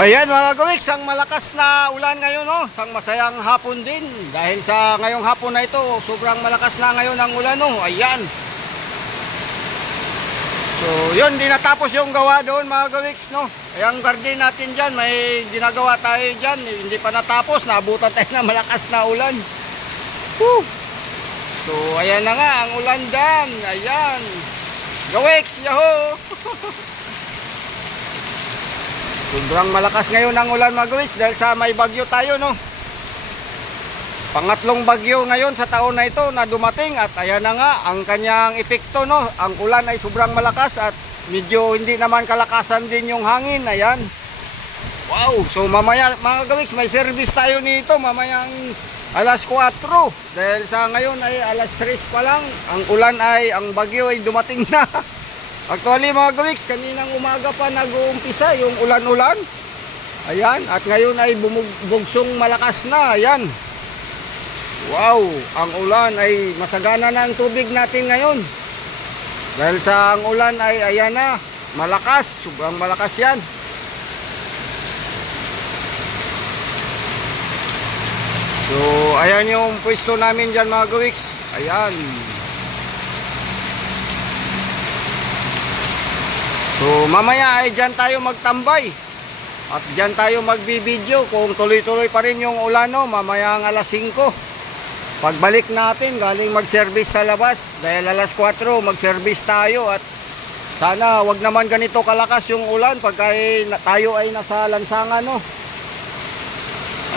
Ayan mga gawiks, ang malakas na ulan ngayon, no? Sang masayang hapon din. Dahil sa ngayong hapon na ito, sobrang malakas na ngayon ang ulan, no? Ayan. So, yun, di natapos yung gawa doon mga gawiks, no? Ayan, garden natin dyan, may ginagawa tayo dyan. Hindi pa natapos, naabutan tayo ng malakas na ulan. Woo! So, ayan na nga, ang ulan dyan. Ayan. Gawiks, yahoo! Sobrang malakas ngayon ang ulan mga gawiks dahil sa may bagyo tayo no. Pangatlong bagyo ngayon sa taon na ito na dumating at ayan na nga ang kanyang epekto no. Ang ulan ay sobrang malakas at medyo hindi naman kalakasan din yung hangin. Ayan. Wow, so mamaya mga gawiks may service tayo nito mamayang alas 4 dahil sa ngayon ay alas 3 pa lang. Ang ulan ay ang bagyo ay dumating na. Actually mga gawiks, kaninang umaga pa nag-uumpisa yung ulan-ulan. Ayan, at ngayon ay bumugsong malakas na. Ayan. Wow, ang ulan ay masagana na ang tubig natin ngayon. Dahil sa ang ulan ay ayan na, malakas, sobrang malakas yan. So, ayan yung pwesto namin dyan mga gawiks. Ayan. So mamaya ay dyan tayo magtambay. At dyan tayo magbibideo Kung tuloy-tuloy pa rin yung ulan no, Mamaya ang alas 5 Pagbalik natin galing mag-service sa labas. Dahil alas 4 mag-service tayo At sana wag naman ganito kalakas yung ulan Pagka ay- tayo ay nasa lansangan no?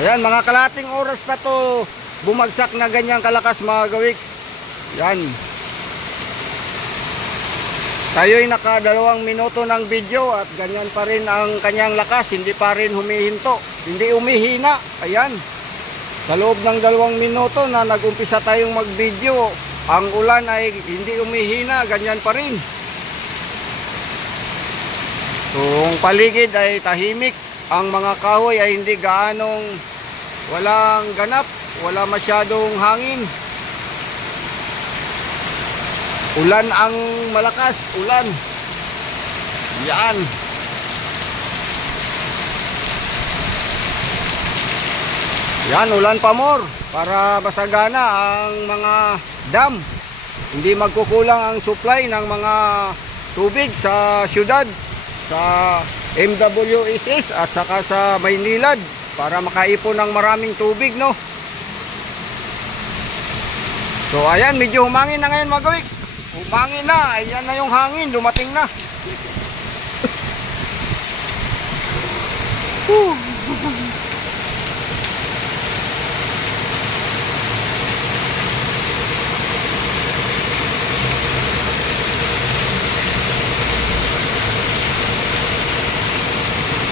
Ayan mga kalating oras pa to Bumagsak na ganyang kalakas mga gawiks. Yan tayo ay nakadalawang minuto ng video at ganyan pa rin ang kanyang lakas, hindi pa rin humihinto, hindi umihina. Ayan. Sa loob ng dalawang minuto na nag-umpisa tayong mag-video, ang ulan ay hindi umihina, ganyan pa rin. Ang paligid ay tahimik, ang mga kahoy ay hindi gaanong walang ganap, wala masyadong hangin. Ulan ang malakas, ulan. Yan. Yan, ulan pa more para basagana ang mga dam. Hindi magkukulang ang supply ng mga tubig sa syudad, sa MWSS at saka sa Maynilad para makaipon ng maraming tubig, no? So ayan, medyo humangin na ngayon mga gawiks. Humangin na, ayan na yung hangin, dumating na. Whew.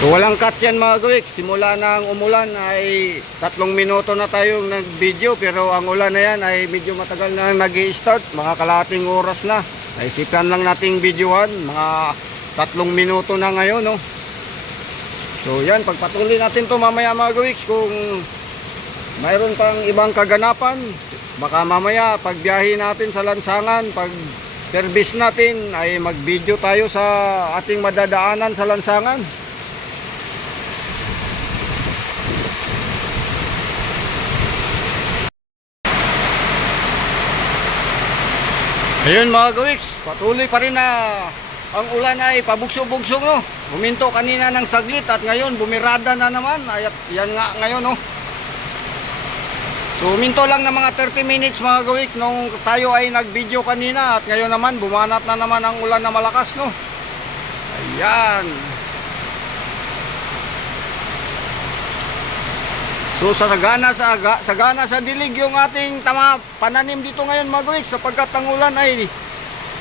So walang cut yan mga gawiks. Simula ng umulan ay tatlong minuto na tayong nag-video pero ang ulan na yan ay medyo matagal na nag start Mga kalating oras na. Naisipan lang nating videohan. Mga tatlong minuto na ngayon. No? So yan, pagpatuloy natin to mamaya mga gawiks kung mayroon pang ibang kaganapan. Baka mamaya pagbiyahe natin sa lansangan, pag service natin ay mag-video tayo sa ating madadaanan sa lansangan. Ayun mga gawiks, patuloy pa rin na ang ulan ay pabugso-bugso no. Buminto kanina ng saglit at ngayon bumirada na naman. Ay, yan nga ngayon no. So huminto lang ng mga 30 minutes mga gawik nung tayo ay nag-video kanina at ngayon naman bumanat na naman ang ulan na malakas no. Ayan. So sa sagana sa aga- sagana sa dilig yung ating tama pananim dito ngayon mga gawik sapagkat ang ulan ay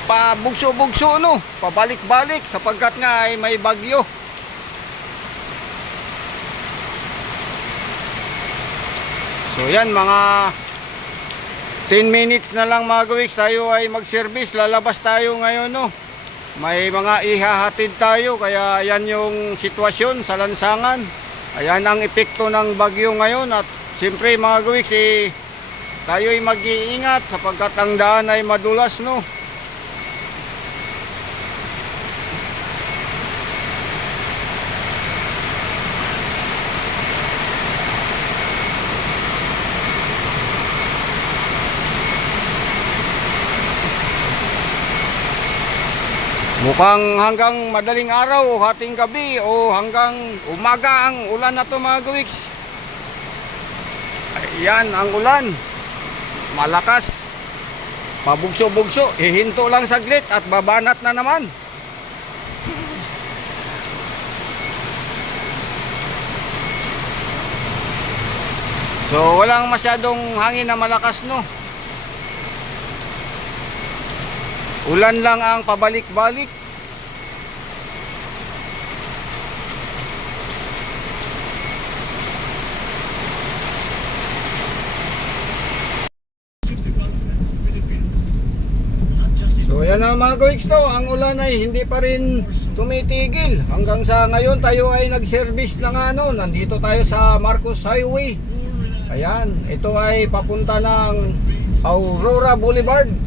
pabugso-bugso no, pabalik-balik sapagkat nga ay may bagyo. So yan mga 10 minutes na lang mga gawiks tayo ay mag-service, lalabas tayo ngayon no. May mga ihahatid tayo kaya yan yung sitwasyon sa lansangan. Ayan ang epekto ng bagyo ngayon at siyempre mga gawiks eh, tayo ay mag-iingat sapagkat ang daan ay madulas no. Mukhang hanggang madaling araw o hating gabi o hanggang umaga ang ulan na to mga gawiks. Ayan ang ulan. Malakas. Pabugso-bugso. Hihinto lang saglit at babanat na naman. So walang masyadong hangin na malakas no. Ulan lang ang pabalik-balik. So yan ang mga kawiks no, ang ulan ay hindi pa rin tumitigil. Hanggang sa ngayon tayo ay nag-service ng ano, nandito tayo sa Marcos Highway. Ayan, ito ay papunta ng Aurora Boulevard.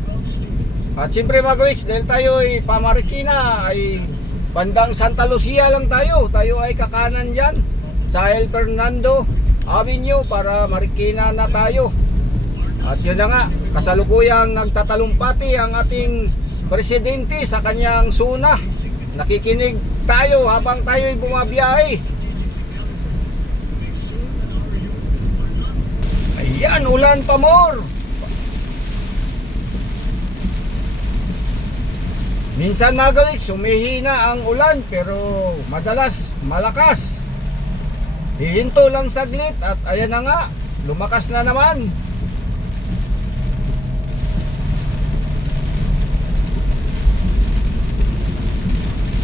At siyempre mga kawiks, dahil tayo ay pamarikina, ay bandang Santa Lucia lang tayo. Tayo ay kakanan yan sa El Fernando Avenue para marikina na tayo. At yun na nga, kasalukuyang nagtatalumpati ang ating presidente sa kanyang suna. Nakikinig tayo habang tayo ay bumabiyahe. Ayan, ulan pa more. Minsan mga gawik, sumihina ang ulan pero madalas malakas. Hihinto lang saglit at ayan na nga, lumakas na naman.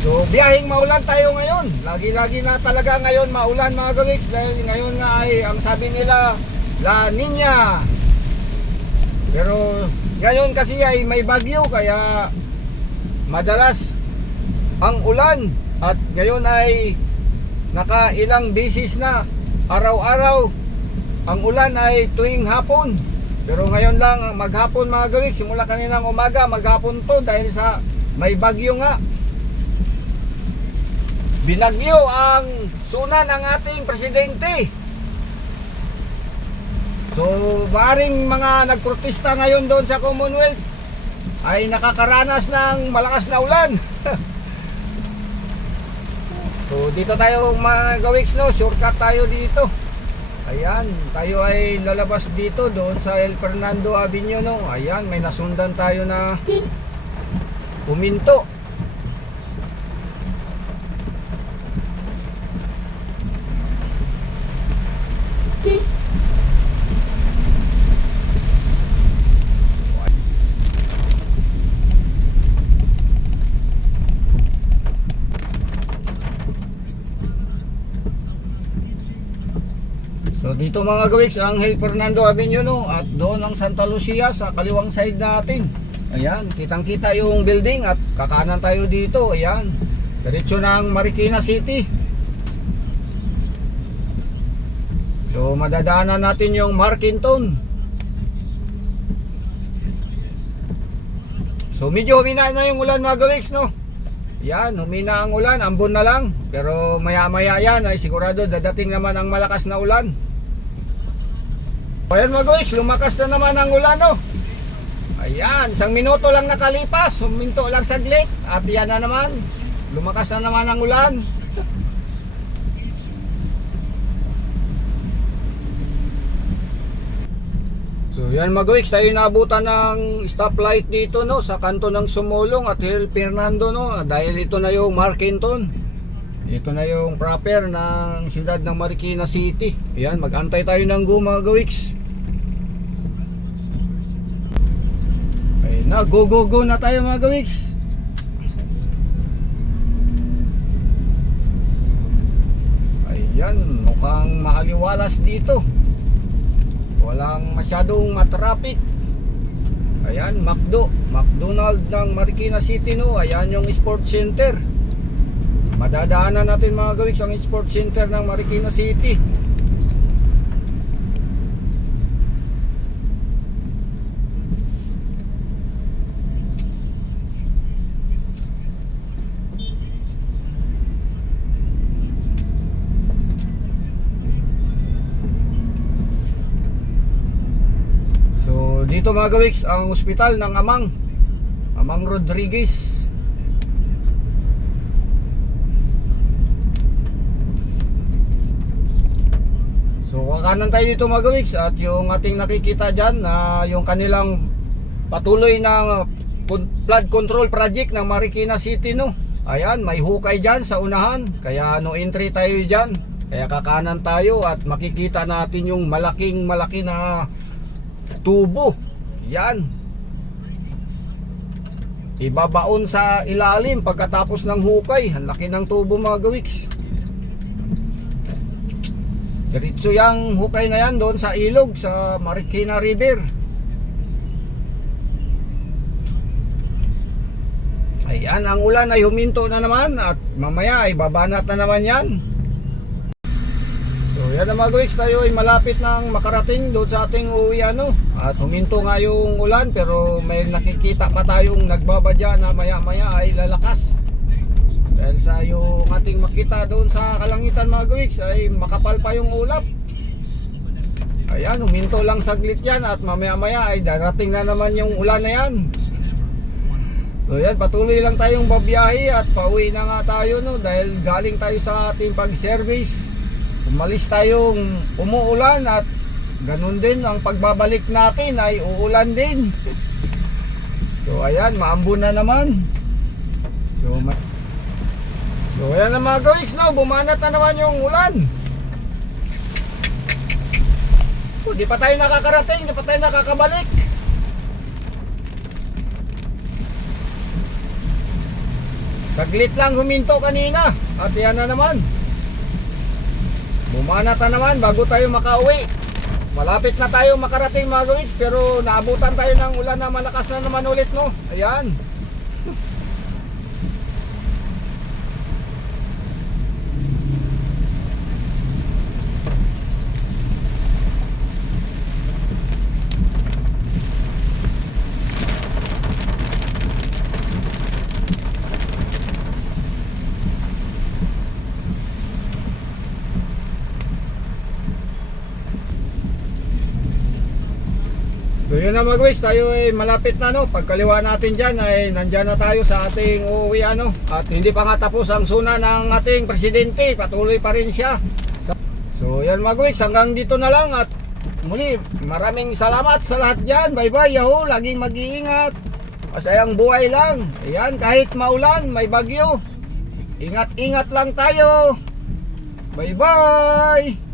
So, biyahing maulan tayo ngayon. Lagi-lagi na talaga ngayon maulan mga gawiks dahil ngayon nga ay ang sabi nila La Nina. Pero ngayon kasi ay may bagyo kaya madalas ang ulan at ngayon ay nakailang bisis na araw-araw ang ulan ay tuwing hapon. Pero ngayon lang maghapon mga gawik simula kaninang umaga maghapon to dahil sa may bagyo nga. Binagyo ang suna ng ating presidente. So, maring mga nagprotesta ngayon doon sa Commonwealth ay nakakaranas ng malakas na ulan. so, dito tayo mga gawiks, no? Shortcut tayo dito. Ayan, tayo ay lalabas dito doon sa El Fernando Avenue, no? Ayan, may nasundan tayo na puminto. Dito mga gawiks ang El Fernando Avenue no at doon ang Santa Lucia sa kaliwang side natin. Ayan, kitang-kita yung building at kakanan tayo dito. Ayan. Diretso ng Marikina City. So madadaanan natin yung Markinton. So medyo humina na yung ulan mga gawiks no. Yan, humina ang ulan, ambon na lang. Pero maya-maya yan ay sigurado dadating naman ang malakas na ulan. Ayan mga gawiks, lumakas na naman ang ulan no. Ayan, isang minuto lang nakalipas, huminto lang saglit at yan na naman. Lumakas na naman ang ulan. So yan mga gawiks, tayo naabutan ng stoplight dito no sa kanto ng Sumulong at Hill Fernando no dahil ito na yung Markinton. Ito na yung proper ng siyudad ng Marikina City. Ayan, mag-antay tayo ng go mga gawiks. Na, go go go na tayo mga gawiks. Ayan, mukhang maaliwalas dito. Walang masyadong matraffic. Ayan, McDo, McDonald ng Marikina City no. Ayan yung sports center. Madadaanan natin mga gawiks ang sports center ng Marikina City. dito mga kawiks ang ospital ng Amang Amang Rodriguez. So kakanan tayo dito mga kawiks at yung ating nakikita dyan na yung kanilang patuloy ng uh, flood control project ng Marikina City no? Ayan, may hukay dyan sa unahan Kaya no entry tayo dyan. Kaya kakanan tayo at makikita natin yung malaking malaki na tubo yan. Ibabaon sa ilalim pagkatapos ng hukay. Ang laki ng tubo mga gawiks. Diretso yung hukay na yan doon sa ilog sa Marikina River. Ayan, ang ulan ay huminto na naman at mamaya ay babanat na naman yan. So yan na mga gawiks, tayo ay malapit nang makarating doon sa ating uwi ano. At huminto nga yung ulan pero may nakikita pa tayong nagbabadya na maya maya ay lalakas. Dahil sa yung ating makita doon sa kalangitan mga gawiks ay makapal pa yung ulap. Ayan, huminto lang saglit yan at mamaya maya ay darating na naman yung ulan na yan. So yan, patuloy lang tayong babiyahe at pauwi na nga tayo no dahil galing tayo sa ating pag-service. Umalis tayong umuulan at ganun din ang pagbabalik natin ay uulan din. So ayan, maambon na naman. So, ma- so ayan na mga gawiks no, bumanat na naman yung ulan. Oh, di pa tayo nakakarating, di pa tayo nakakabalik. Saglit lang huminto kanina at yan na naman. Bumanat na naman bago tayo makauwi. Malapit na tayo makarating mga gawiks pero naabutan tayo ng ulan na malakas na naman ulit no. Ayan. Na mga weeks, tayo ay malapit na no. Pagkaliwa natin dyan ay nandyan na tayo sa ating uuwi ano. At hindi pa nga tapos ang suna ng ating presidente. Patuloy pa rin siya. So, yan mga weeks, hanggang dito na lang at muli maraming salamat sa lahat dyan. Bye bye yaho, laging mag-iingat. Masayang buhay lang. Ayan, kahit maulan, may bagyo. Ingat-ingat lang tayo. Bye bye.